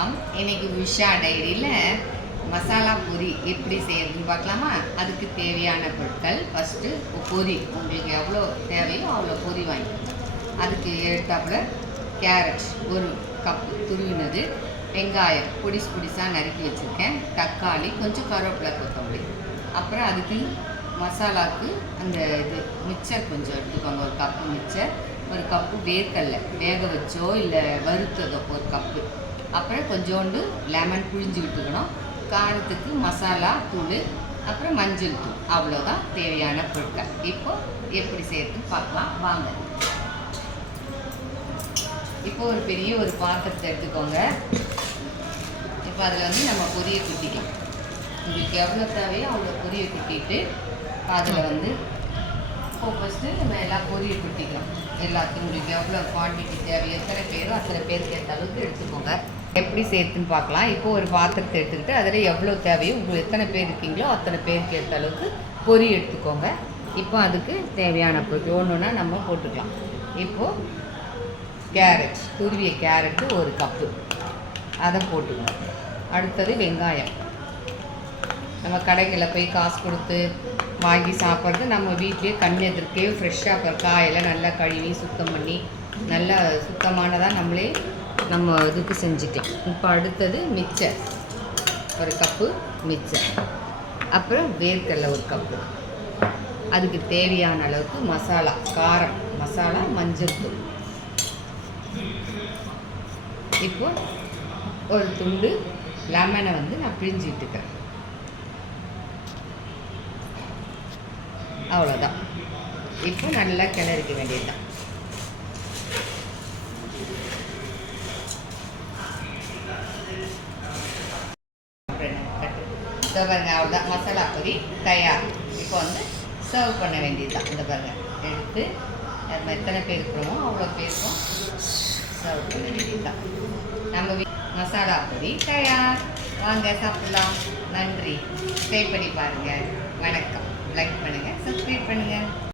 வணக்கம். இன்னைக்கு உஷா டைரியில் மசாலா பொரி எப்படி செய்யறதுன்னு பார்க்கலாமா? அதுக்கு தேவையான பொருட்கள் ஃபஸ்ட்டு பொரி, உங்களுக்கு எவ்வளோ தேவையோ அவ்வளோ பொரி வாங்கிக்கோங்க. அதுக்கு எடுத்தாப்புல கேரட் ஒரு கப்பு துருவினது, வெங்காயம் பொடிசாக நறுக்கி வச்சுருக்கேன், தக்காளி, கொஞ்சம் கருவேப்பிலை, கொத்தமல்லி. அப்புறம் அதுக்கு மசாலாவுக்கு அந்த மிக்சர் கொஞ்சம் எடுத்துக்கோங்க. ஒரு கப்பு மிக்சர், ஒரு கப்பு வேர்க்கடலை வேக வச்சோ இல்லை வறுத்ததோ ஒரு கப்பு. அப்புறம் கொஞ்சோண்டு லெமன் புழிஞ்சு விட்டுக்கணும். காரத்துக்கு மசாலா தூள், அப்புறம் மஞ்சள் தூள். அவ்வளோதான் தேவையான பொருட்கள். இப்போது எப்படி செய்யறதுன்னு பார்க்கலாம் வாங்க. இப்போ ஒரு பெரிய ஒரு பாத்திரத்தை எடுத்துக்கோங்க. இப்போ அதில் நம்ம பொரியை குட்டிக்கலாம். உங்களுக்கு எவ்வளோ தேவையோ அவ்வளோ பொரியை குட்டிட்டு அதில் இப்போ ஃபஸ்ட்டு நம்ம எல்லாம் பொரியை குட்டிக்கலாம். எல்லாத்தையும் உங்களுக்கு எவ்வளோ குவான்டிட்டி தேவையோ, எத்தனை பேரோ அத்தனை பேருக்கு ஏற்ற அளவுக்கு எடுத்துக்கோங்க. எப்படி சேர்த்துன்னு பார்க்கலாம். இப்போது ஒரு பாத்திரத்தை எடுத்துக்கிட்டு அதில் எவ்வளோ தேவையோ, உங்களுக்கு எத்தனை பேர் இருக்கீங்களோ அத்தனை பேருக்கு ஏற்ற அளவுக்கு பொரி எடுத்துக்கோங்க. இப்போ அதுக்கு தேவையான பொருள் ஒன்றுனா நம்ம போட்டுக்கலாம். இப்போது கேரட், துருவிய கேரட்டு ஒரு கப்பு, அதை போட்டுக்கணும். அடுத்தது வெங்காயம். நம்ம கடைகளில் போய் காசு கொடுத்து வாங்கி சாப்பிட்றது நம்ம வீட்லேயே கண் எதிர்க்கே ஃப்ரெஷ்ஷாக காயெல்லாம் நல்லா கழுவி சுத்தம் பண்ணி நல்லா சுத்தமானதாக நம்ம இதுக்கு செஞ்சுக்கலாம். இப்போ அடுத்தது மிக்சர் ஒரு கப்பு மிக்சர், அப்புறம் வேர்க்கடலை ஒரு கப்பு, அதுக்கு தேவையான அளவுக்கு மசாலா, காரம் மசாலா, மஞ்சள் தூள். இப்போ ஒரு துண்டு லெமனை நான் பிழிஞ்சு விட்டுக்கிறேன். அவ்வளோதான். இப்போ நல்லா கிளறிக்க வேண்டியதுதான். பாருங்க, அவ்வளோதான், மசாலா பொரி தயார். இப்போ சர்வ் பண்ண வேண்டியதுதான். இந்த பாருங்க, எடுத்து நம்ம எத்தனை பேர் இருக்கிறோமோ அவ்வளோ பேருக்கும் சர்வ் பண்ண வேண்டியதுதான். நம்ம மசாலா பொரி தயார். வாங்க சாப்பிடலாம். நன்றி. ட்ரை பண்ணி பாருங்கள். வணக்கம். லைக் பண்ணுங்கள், சப்ஸ்கிரைப் பண்ணுங்கள்.